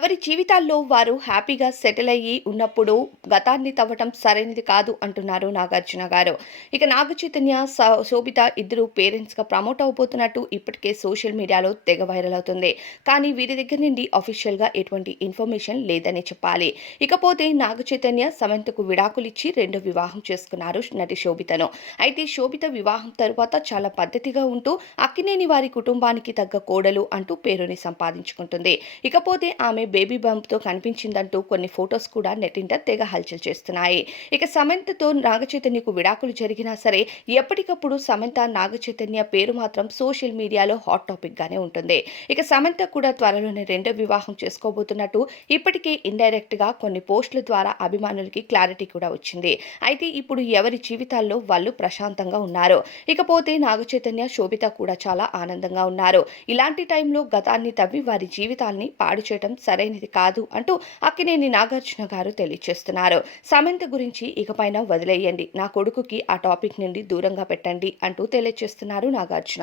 ఎవరి జీవితాల్లో వారు హ్యాపీగా సెటిల్ అయ్యి ఉన్నప్పుడు గతాన్ని తవ్వటం సరైనది కాదు అంటున్నారు నాగార్జున గారు. ఇక నాగ చైతన్య, శోభిత ఇద్దరు పేరెంట్స్‌గా ప్రమోట్ అవ్వబోతున్నట్టు ఇప్పటికే సోషల్ మీడియాలో తెగ వైరల్ అవుతుంది. కానీ వీరి దగ్గర నుండి అఫీషియల్‌గా ఎటువంటి ఇన్ఫర్మేషన్ లేదనే చెప్పాలి. ఇకపోతే నాగ చైతన్య సమంతకు విడాకులిచ్చి రెండో వివాహం చేసుకున్నారు నటి శోభితను. అయితే శోభిత వివాహం తరువాత చాలా పద్ధతిగా ఉంటూ అక్కినేని వారి కుటుంబానికి తగ్గ కోడలు అంటూ పేరుని సంపాదించుకుంటుంది. ఇకపోతే ఆమె బేబీ బంప్‌తో కనిపించిందంటూ కొన్ని ఫోటోస్ కూడా నెట్టింట తెగ హల్చల్ చేస్తున్నాయి. ఇక సమంతతో నాగచైతన్యకు విడాకులు జరిగినా సరే ఎప్పటికప్పుడు సమంత, నాగచైతన్య పేరు మాత్రం సోషల్ మీడియాలో హాట్ టాపిక్ గానే ఉంటుంది. ఇక సమంత కూడా త్వరలోనే రెండో వివాహం చేసుకోబోతున్నట్టు ఇప్పటికే ఇండైరెక్ట్ గా కొన్ని పోస్టుల ద్వారా అభిమానులకి క్లారిటీ కూడా వచ్చింది. అయితే ఇప్పుడు ఎవరి జీవితాల్లో వాళ్ళు ప్రశాంతంగా ఉన్నారు. ఇకపోతే నాగచైతన్య, శోభిత కూడా చాలా ఆనందంగా ఉన్నారు. ఇలాంటి టైంలో గతాన్ని తవ్వి వారి జీవితాల్ని పాడు చేయడం సరైనది కాదు అంటూ అక్కినేని నాగార్జున గారు తెలియజేస్తున్నారు. సమంత గురించి ఇకపైన వదిలేయండి, నా కొడుకుకి ఆ టాపిక్ నుండి దూరంగా పెట్టండి అంటూ తెలియజేస్తున్నారు నాగార్జున.